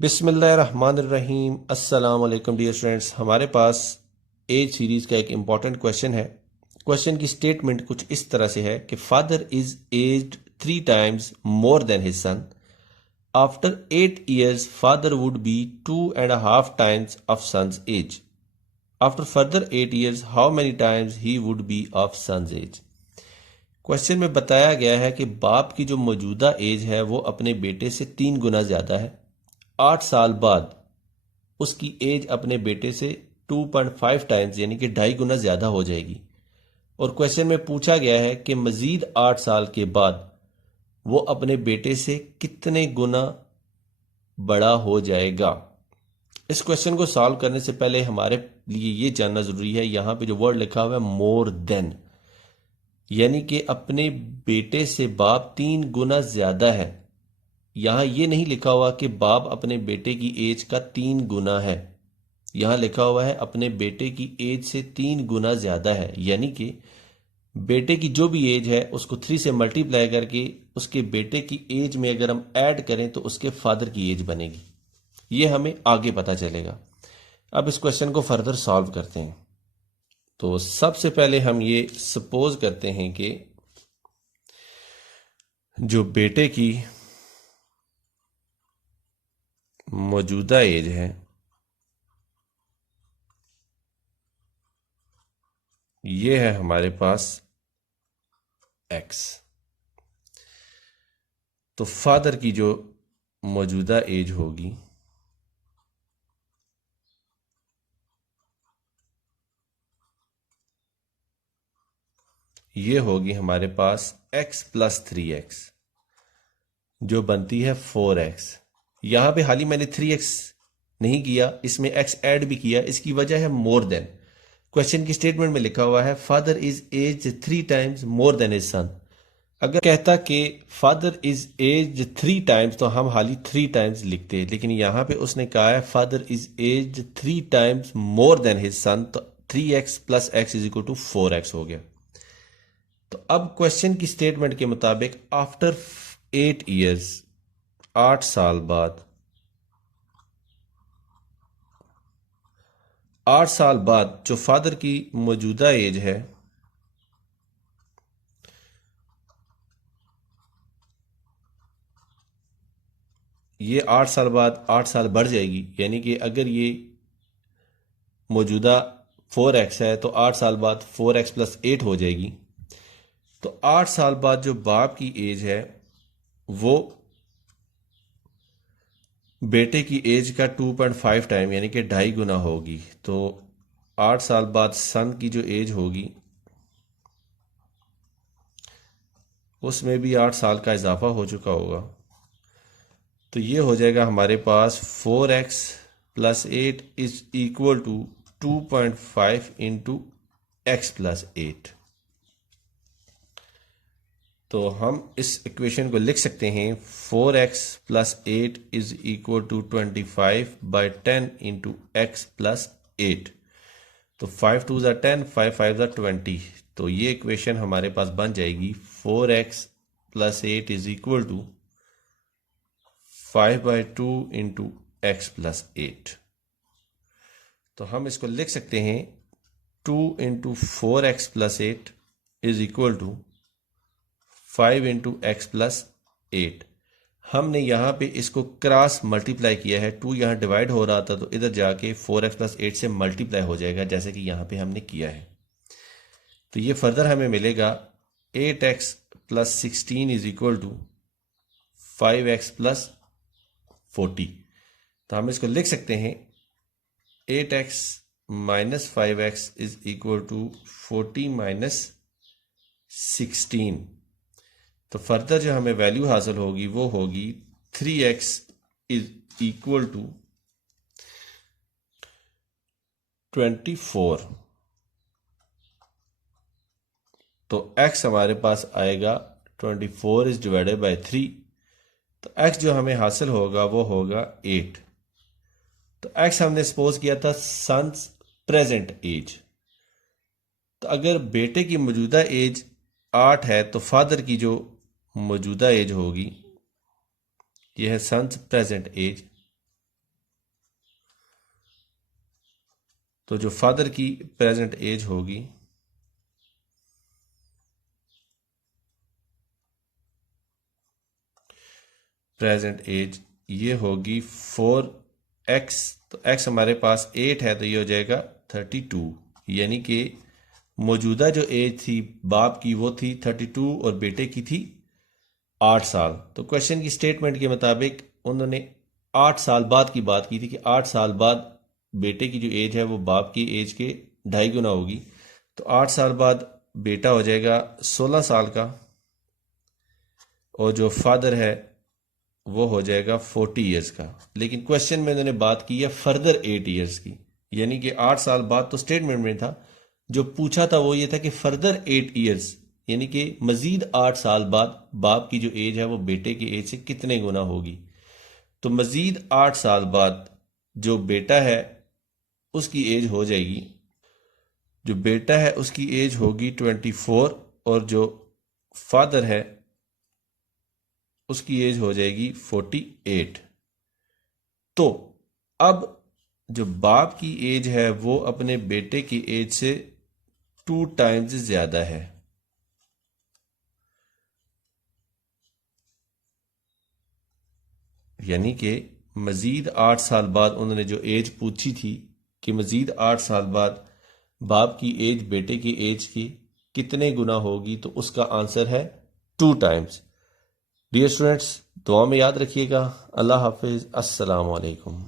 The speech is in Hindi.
बिस्मिल्लाहिर्रहमानिर्रहीम। अस्सलाम वालेकुम डियर स्टूडेंट्स। हमारे पास एज सीरीज का एक इम्पॉर्टेंट क्वेश्चन है। क्वेश्चन की स्टेटमेंट कुछ इस तरह से है कि father is aged 3 times more than his son. After 8 years father would be 2.5 times of son's age. After further 8 years how many times he would be of son's age. Question में बताया गया है कि बाप की जो मौजूदा एज है वो अपने बेटे से 3 गुना ज्यादा है। 8 साल बाद उसकी एज अपने बेटे से 2.5 टाइम्स यानी कि 2.5 गुना ज्यादा हो जाएगी। और क्वेश्चन में पूछा गया है कि मजीद 8 साल के बाद वो अपने बेटे से कितने गुना बड़ा हो जाएगा। इस क्वेश्चन को सॉल्व करने से पहले हमारे लिए ये जानना जरूरी है, यहां पे जो वर्ड लिखा हुआ है मोर देन, यानी कि अपने बेटे से बाप 3 गुना ज्यादा है। यहां यह नहीं लिखा हुआ कि बाप अपने बेटे की एज का 3 गुना है। यहां लिखा हुआ है अपने बेटे की एज से 3 गुना ज्यादा है, यानी कि बेटे की जो भी एज है उसको 3 से मल्टीप्लाई करके उसके बेटे की एज में अगर हम ऐड करें तो उसके फादर की एज बनेगी। यह हमें आगे पता चलेगा। अब इस क्वेश्चन को फर्दर सॉल्व करते हैं। तो सबसे पहले हम ये सपोज करते हैं कि जो बेटे की मौजूदा एज है ये है हमारे पास x। तो फादर की जो मौजूदा एज होगी ये होगी हमारे पास x + 3x जो बनती है 4x। यहां पे हाल ही मैंने 3x नहीं किया, इसमें x ऐड भी किया। इसकी वजह है मोर देन। क्वेश्चन की स्टेटमेंट में लिखा हुआ है father is age 3 times more than his son. अगर कहता कि फादर इज एज 3 times तो हम हाली 3 times लिखते, लेकिन यहां पे उसने कहा है father is age 3 times more than his son, तो 3x + x = 4x हो गया। तो अब क्वेश्चन की स्टेटमेंट के मुताबिक आफ्टर 8 years 8 साल बाद 8 साल बाद जो फादर की मौजूदा एज है ये 8 साल बाद 8 साल बढ़ जाएगी, यानी कि अगर ये मौजूदा 4x है तो 8 साल बाद 4x + 8 हो जाएगी। तो 8 साल बाद जो बाप की एज है वो बेटे की एज का 2.5 टाइम यानी कि 2.5 गुना होगी। तो 8 साल बाद सन की जो एज होगी उसमें भी 8 साल का इजाफा हो चुका होगा। तो ये हो जाएगा हमारे पास 4x + 8 = 2.5 × x + 8। तो हम इस इक्वेशन को लिख सकते हैं 4x + 8 = 25/10 × x + 8। तो 5 2 = 10, 5 5 = 20। तो ये इक्वेशन हमारे पास बन जाएगी 4x + 8 = 5/2 × x + 8। तो हम इसको लिख सकते हैं 2 × 4x + 8 = 5 × x + 8। हमने यहां पे इसको क्रॉस मल्टीप्लाई किया है। 2 यहां डिवाइड हो रहा था तो इधर जाके 4x + 8 से मल्टीप्लाई हो जाएगा, जैसे कि यहां पे हमने किया है। तो ये फर्दर हमें मिलेगा 8x + 16 = 5x + 40। तो हम इसको लिख सकते हैं 8x - 5x = 40 - 16। तो फर्दर जो हमें वैल्यू हासिल होगी वो होगी 3x = 24। तो x हमारे पास आएगा 24 / 3। तो x जो हमें हासिल होगा वो होगा 8। तो x हमने सपोज किया था सन्स प्रेजेंट एज। तो अगर बेटे की मौजूदा एज 8 है तो फादर की जो मौजूदा एज होगी यह है सन्स प्रेजेंट एज। तो जो फादर की प्रेजेंट एज होगी ये होगी 4x, तो x हमारे पास 8 है तो ये हो जाएगा 32, यानी कि मौजूदा जो एज थी बाप की वो थी 32 और बेटे की थी 8 साल। तो क्वेश्चन की स्टेटमेंट के मुताबिक उन्होंने 8 साल बाद की बात की थी कि 8 साल बाद बेटे की जो एज है वो बाप की एज के 2.5 गुना होगी। तो 8 साल बाद बेटा हो जाएगा 16 साल का और जो फादर है वो हो जाएगा 40 ईयर्स का। लेकिन क्वेश्चन में उन्होंने बात की है फर्दर 8 ईयर्स की, यानी कि 8 साल बाद तो स्टेटमेंट में था, जो पूछा था वो ये था कि फर्दर 8 ईयर्स यानी कि मजीद 8 साल बाद बाप की जो एज है वो बेटे की एज से कितने गुना होगी। तो मजीद 8 साल बाद जो बेटा है उसकी एज हो जाएगी, जो बेटा है उसकी एज होगी 24 और जो फादर है उसकी एज हो जाएगी 48। तो अब जो बाप की एज है वो अपने बेटे की एज से 2 टाइम्स ज्यादा है, यानी कि मजीद 8 साल बाद उन्होंने जो एज पूछी थी कि मजीद 8 साल बाद बाप की एज बेटे की एज की कितने गुना होगी, तो उसका आंसर है 2 टाइम्स। डियर स्टूडेंट्स, दुआ में याद रखिएगा। अल्लाह हाफिज, अस्सलाम वालेकुम।